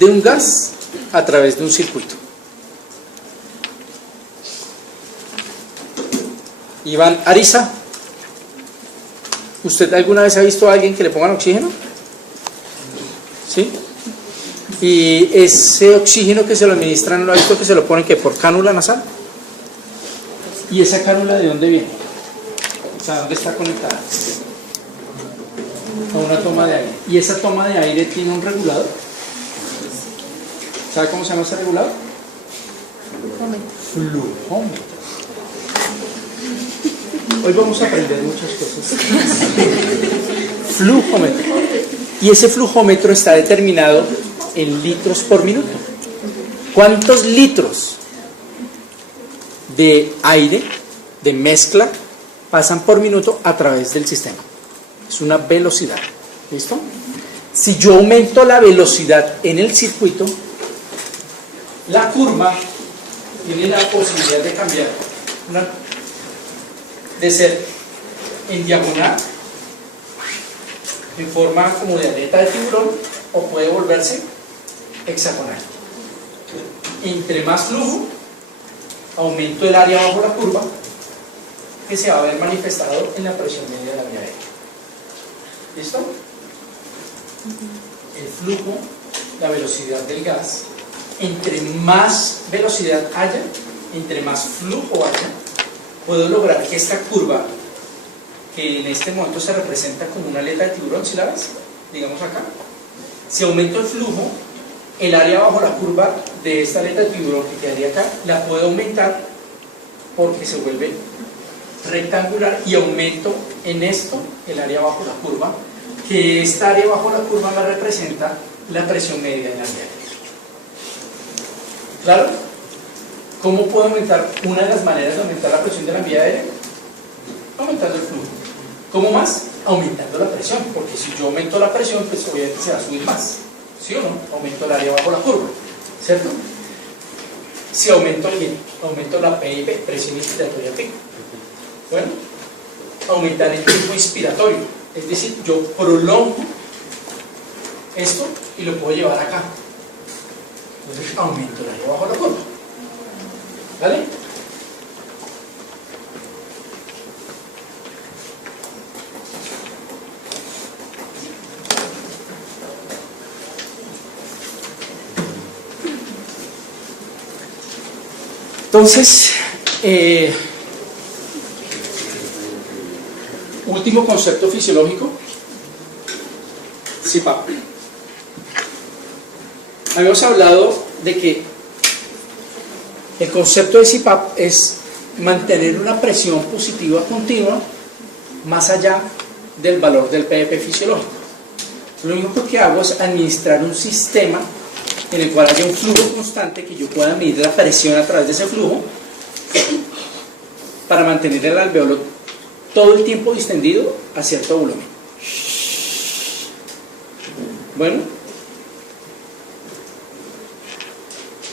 de un gas a través de un circuito. Iván Ariza, ¿usted alguna vez ha visto a alguien que le pongan oxígeno? ¿Sí? Y ese oxígeno que se lo administran, ¿lo ha visto que se lo ponen que por cánula nasal? ¿Y esa cánula de dónde viene? O sea, ¿dónde está conectada? A una toma de aire. ¿Y esa toma de aire tiene un regulador? ¿Sabe cómo se llama ese regulador? Flujómetro. Hoy vamos a aprender muchas cosas. Flujómetro. Y ese flujómetro está determinado en litros por minuto. ¿Cuántos litros de aire, de mezcla, pasan por minuto a través del sistema? Es una velocidad. ¿Listo? Si yo aumento la velocidad en el circuito, la curva tiene la posibilidad de cambiar, de ser en diagonal, en forma como de aleta de tiburón, o puede volverse hexagonal. Entre más flujo, aumento el área bajo la curva, que se va a ver manifestado en la presión media de la vía aérea. ¿Listo? El flujo, la velocidad del gas, entre más velocidad haya, entre más flujo haya, puedo lograr que esta curva, que en este momento se representa como una aleta de tiburón, ¿sí la ves? Digamos acá. Si aumento el flujo, el área bajo la curva de esta aleta de tiburón que quedaría acá, la puedo aumentar porque se vuelve rectangular, y aumento en esto el área bajo la curva, que esta área bajo la curva me representa la presión media en la vía aérea. ¿Claro? ¿Cómo puedo aumentar? Una de las maneras de aumentar la presión de la vía aérea, aumentando el flujo. ¿Cómo más? Aumentando la presión, porque si yo aumento la presión, pues obviamente se va a subir más, ¿sí o no? Aumento el área bajo la curva, ¿cierto? Si aumento la PIP, presión inspiratoria pico. Bueno, aumentar el tiempo inspiratorio, es decir, yo prolongo esto y lo puedo llevar acá. Entonces aumento el área bajo la curva. ¿Vale? Entonces, último concepto fisiológico, CPAP. Habíamos hablado de que el concepto de CPAP es mantener una presión positiva continua más allá del valor del PEP fisiológico. Lo único que hago es administrar un sistema en el cual haya un flujo constante, que yo pueda medir la presión a través de ese flujo para mantener el alveolo todo el tiempo distendido a cierto volumen. Bueno,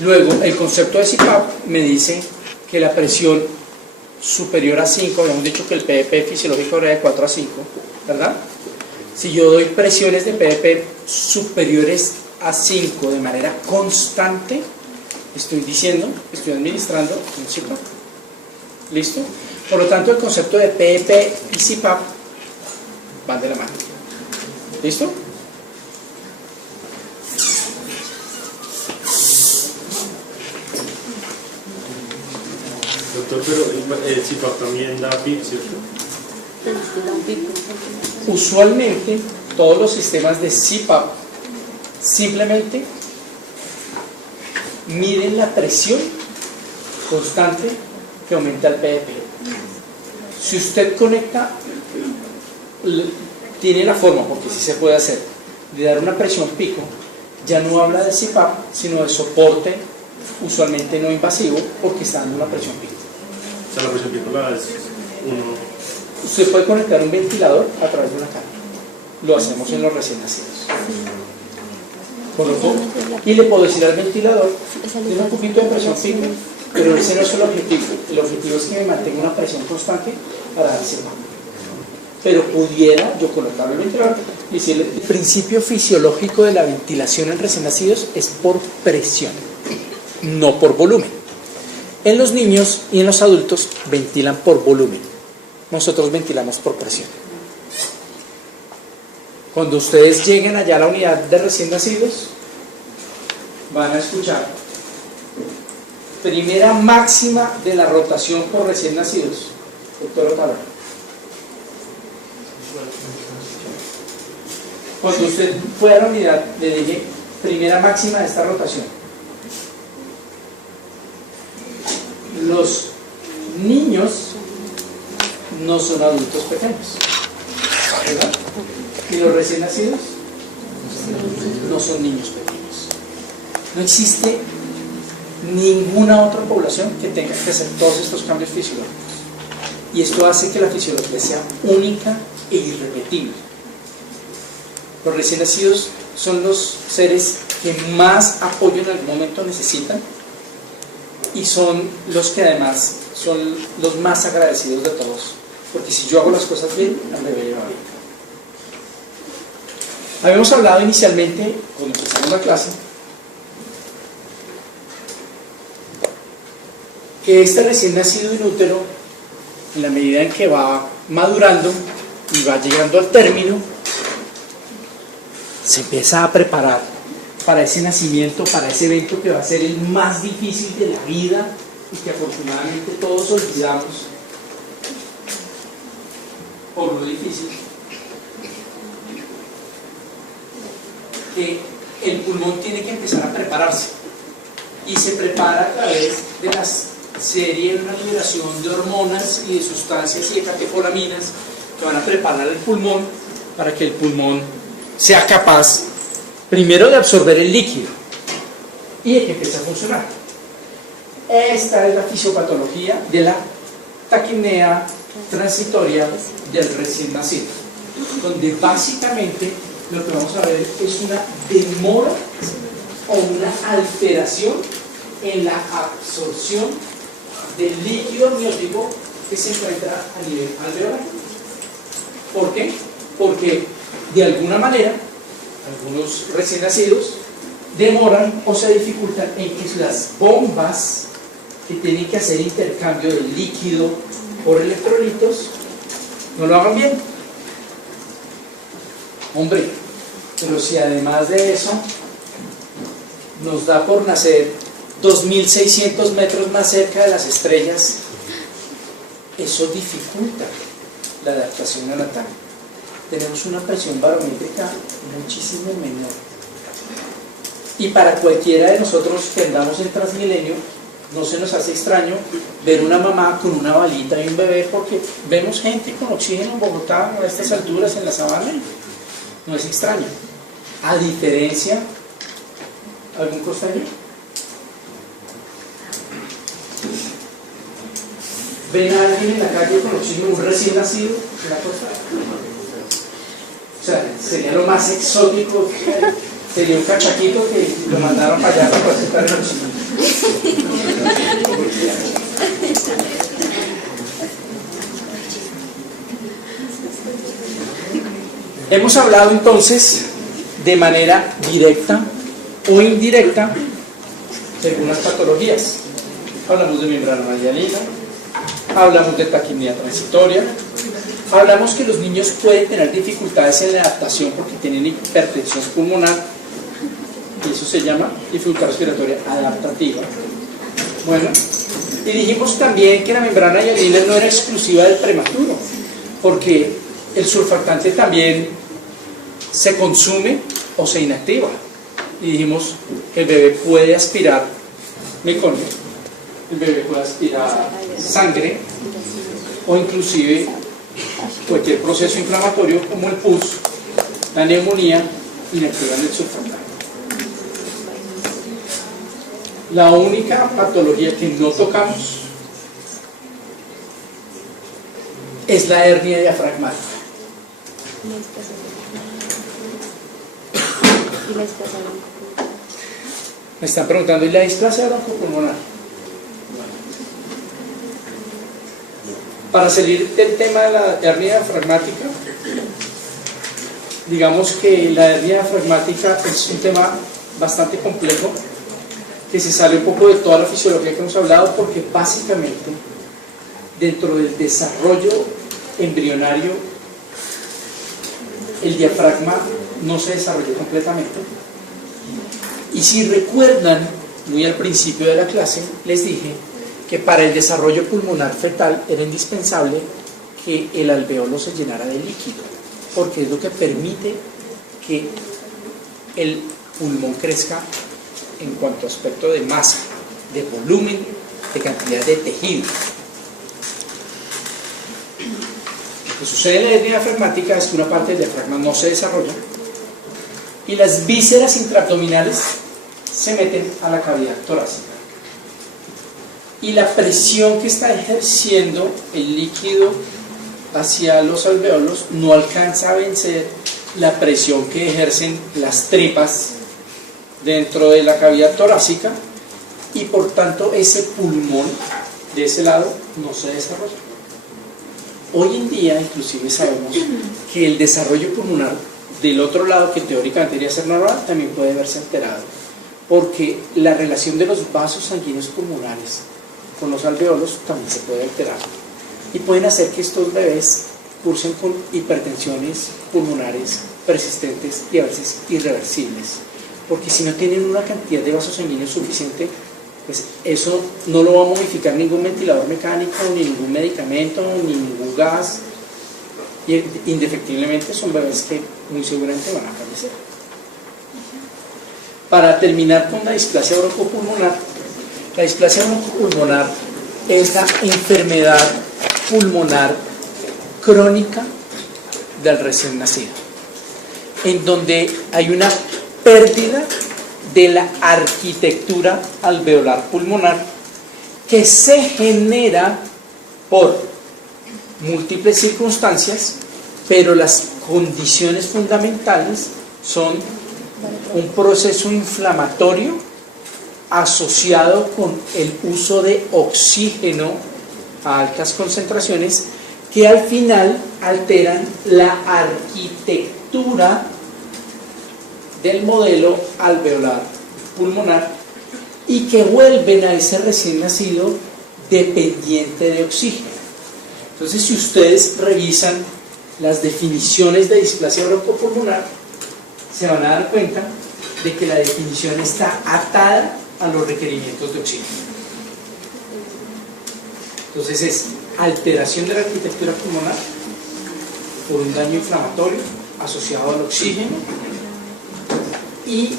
luego el concepto de CPAP me dice que la presión superior a 5, habíamos dicho que el PEP fisiológico era de 4 a 5, ¿verdad? Si yo doy presiones de PEP superiores a 5 de manera constante, estoy diciendo, estoy administrando un CPAP. ¿Listo? Por lo tanto, el concepto de PEP y CPAP van de la mano. ¿Listo? Doctor, pero el CPAP también da PIP, ¿cierto? Usualmente, todos los sistemas de CPAP simplemente miden la presión constante que aumenta el PEP. Si usted conecta, tiene la forma, porque sí se puede hacer, de dar una presión pico, ya no habla de CPAP, sino de soporte usualmente no invasivo, porque está dando una presión pico. O sea, la presión pico la es uno. Usted puede conectar un ventilador a través de una cámara. Lo hacemos en los recién nacidos. Y le puedo decir al ventilador, tiene un poquito de presión pico, pero ese no es el objetivo. El objetivo es que me mantenga una presión constante para dar CPAP. Pero pudiera yo colocar el ventilador el principio fisiológico de la ventilación en recién nacidos es por presión, no por volumen. En los niños y en los adultos ventilan por volumen. Nosotros ventilamos por presión. Cuando ustedes lleguen allá a la unidad de recién nacidos, van a escuchar primera máxima de la rotación por recién nacidos. Doctor Otavalo. Cuando usted fue a la unidad, le dije primera máxima de esta rotación. Los niños no son adultos pequeños, ¿verdad? Y los recién nacidos no son niños pequeños. No existe ninguna otra población que tenga que hacer todos estos cambios fisiológicos. Y esto hace que la fisiología sea única e irrepetible. Los recién nacidos son los seres que más apoyo en algún momento necesitan y son los que además son los más agradecidos de todos, porque si yo hago las cosas bien, al bebé le va bien. Habíamos hablado inicialmente, cuando empezamos la clase, que este recién nacido in útero, en la medida en que va madurando y va llegando al término, se empieza a preparar para ese nacimiento, para ese evento que va a ser el más difícil de la vida y que afortunadamente todos olvidamos por lo difícil, que el pulmón tiene que empezar a prepararse y se prepara a través de las serie de una liberación de hormonas y de sustancias y de catecolaminas que van a preparar el pulmón para que el pulmón sea capaz primero de absorber el líquido y de que empiece a funcionar. Esta es la fisiopatología de la taquipnea transitoria del recién nacido, donde básicamente lo que vamos a ver es una demora o una alteración en la absorción del líquido amniótico que se encuentra a nivel alveolar. ¿Por qué? Porque de alguna manera algunos recién nacidos demoran o se dificultan en que las bombas que tienen que hacer intercambio del líquido por electrolitos no lo hagan bien. Hombre, pero si además de eso nos da por nacer 2.600 metros más cerca de las estrellas, eso dificulta la adaptación anatómica. Tenemos una presión barométrica muchísimo menor. Y para cualquiera de nosotros que andamos en Transmilenio, no se nos hace extraño ver una mamá con una balita y un bebé, porque vemos gente con oxígeno en Bogotá a estas alturas en la sabana. No es extraño. A diferencia, ¿algún costeño? ¿Ven a alguien en la calle con oxígeno, un recién nacido en la costa? O sea, sería lo más exótico, sería un cachaquito que lo mandaron para allá para aceptar el oxígeno. Hemos hablado entonces de manera directa o indirecta de algunas patologías. Hablamos de membrana hialina, hablamos de taquipnea transitoria, hablamos que los niños pueden tener dificultades en la adaptación porque tienen hipertensión pulmonar y eso se llama dificultad respiratoria adaptativa. Bueno, y dijimos también que la membrana hialina no era exclusiva del prematuro, porque el surfactante también se consume o se inactiva. Y dijimos que el bebé puede aspirar meconio, el bebé puede aspirar sangre o inclusive cualquier proceso inflamatorio como el pus, la neumonía, inactivan el surfactante. La única patología que no tocamos es la hernia diafragmática. Me están preguntando, ¿y la displasia broncopulmonar? Para salir del tema de la hernia diafragmática, digamos que la hernia diafragmática es un tema bastante complejo, que se sale un poco de toda la fisiología que hemos hablado, porque básicamente dentro del desarrollo embrionario el diafragma no se desarrolló completamente. Y si recuerdan, muy al principio de la clase les dije que para el desarrollo pulmonar fetal era indispensable que el alveolo se llenara de líquido, porque es lo que permite que el pulmón crezca en cuanto a aspecto de masa, de volumen, de cantidad de tejido. Lo que sucede en la hernia diafragmática es que una parte del diafragma no se desarrolla y las vísceras intraabdominales se meten a la cavidad torácica. Y la presión que está ejerciendo el líquido hacia los alveolos no alcanza a vencer la presión que ejercen las tripas dentro de la cavidad torácica, y por tanto ese pulmón de ese lado no se desarrolla. Hoy en día inclusive sabemos que el desarrollo pulmonar del otro lado, que teóricamente debería ser normal, también puede verse alterado, porque la relación de los vasos sanguíneos pulmonares con los alveolos también se puede alterar, y pueden hacer que estos bebés cursen con hipertensiones pulmonares persistentes y a veces irreversibles, porque si no tienen una cantidad de vasos sanguíneos suficiente, pues eso no lo va a modificar ningún ventilador mecánico, ni ningún medicamento, ni ningún gas, y indefectiblemente son bebés que muy seguramente van a fallecer. Para terminar con la displasia broncopulmonar, la displasia broncopulmonar es la enfermedad pulmonar crónica del recién nacido, en donde hay una pérdida de la arquitectura alveolar pulmonar que se genera por múltiples circunstancias, pero las condiciones fundamentales son un proceso inflamatorio asociado con el uso de oxígeno a altas concentraciones, que al final alteran la arquitectura del modelo alveolar pulmonar y que vuelven a ese recién nacido dependiente de oxígeno. Entonces, si ustedes revisan las definiciones de displasia broncopulmonar, se van a dar cuenta de que la definición está atada a los requerimientos de oxígeno. Entonces es alteración de la arquitectura pulmonar por un daño inflamatorio asociado al oxígeno, y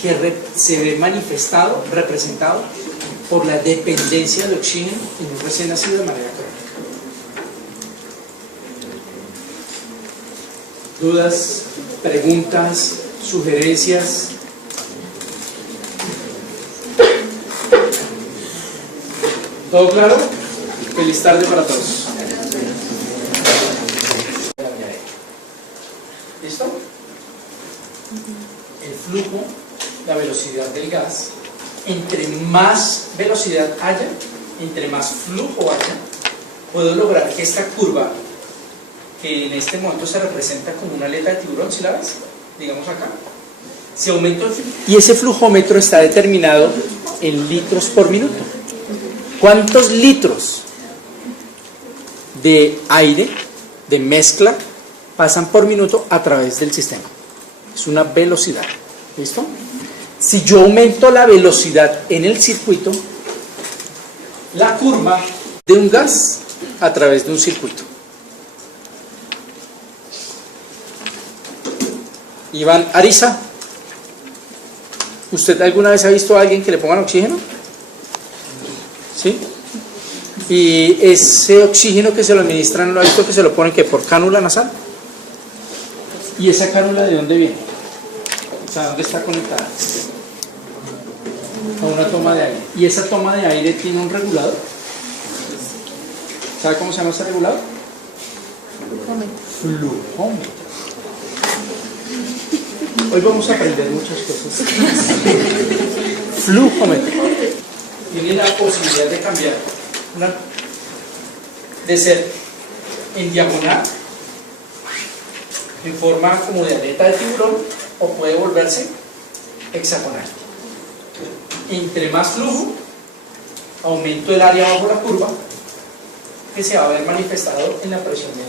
que se ve manifestado, representado por la dependencia de oxígeno en un recién nacido de manera crónica. ¿Dudas, preguntas, sugerencias? ¿Todo claro? Feliz tarde para todos. ¿Listo? El flujo, la velocidad del gas, entre más velocidad haya, entre más flujo haya, puedo lograr que esta curva, que en este momento se representa como una aleta de tiburón, ¿sí la ves? Digamos acá, se aumenta el flujo, y ese flujómetro está determinado en litros por minuto. ¿Cuántos litros de aire, de mezcla, pasan por minuto a través del sistema? Es una velocidad. ¿Listo? Si yo aumento la velocidad en el circuito, la curva de un gas a través de un circuito. Iván Ariza, ¿usted alguna vez ha visto a alguien que le pongan oxígeno? ¿Sí? Y ese oxígeno que se lo administran, ¿lo ha visto que se lo ponen que por cánula nasal? ¿Y esa cánula de dónde viene? O sea, ¿dónde está conectada? A una toma de aire. ¿Y esa toma de aire tiene un regulador? ¿Sabe cómo se llama ese regulador? Flujómetro. Hoy vamos a aprender muchas cosas. Flujómetro. Tiene la posibilidad de cambiar de ser en diagonal, en forma como de aleta de tiburón o puede volverse hexagonal. Entre más flujo, aumento el área bajo la curva que se va a ver manifestado en la presión media.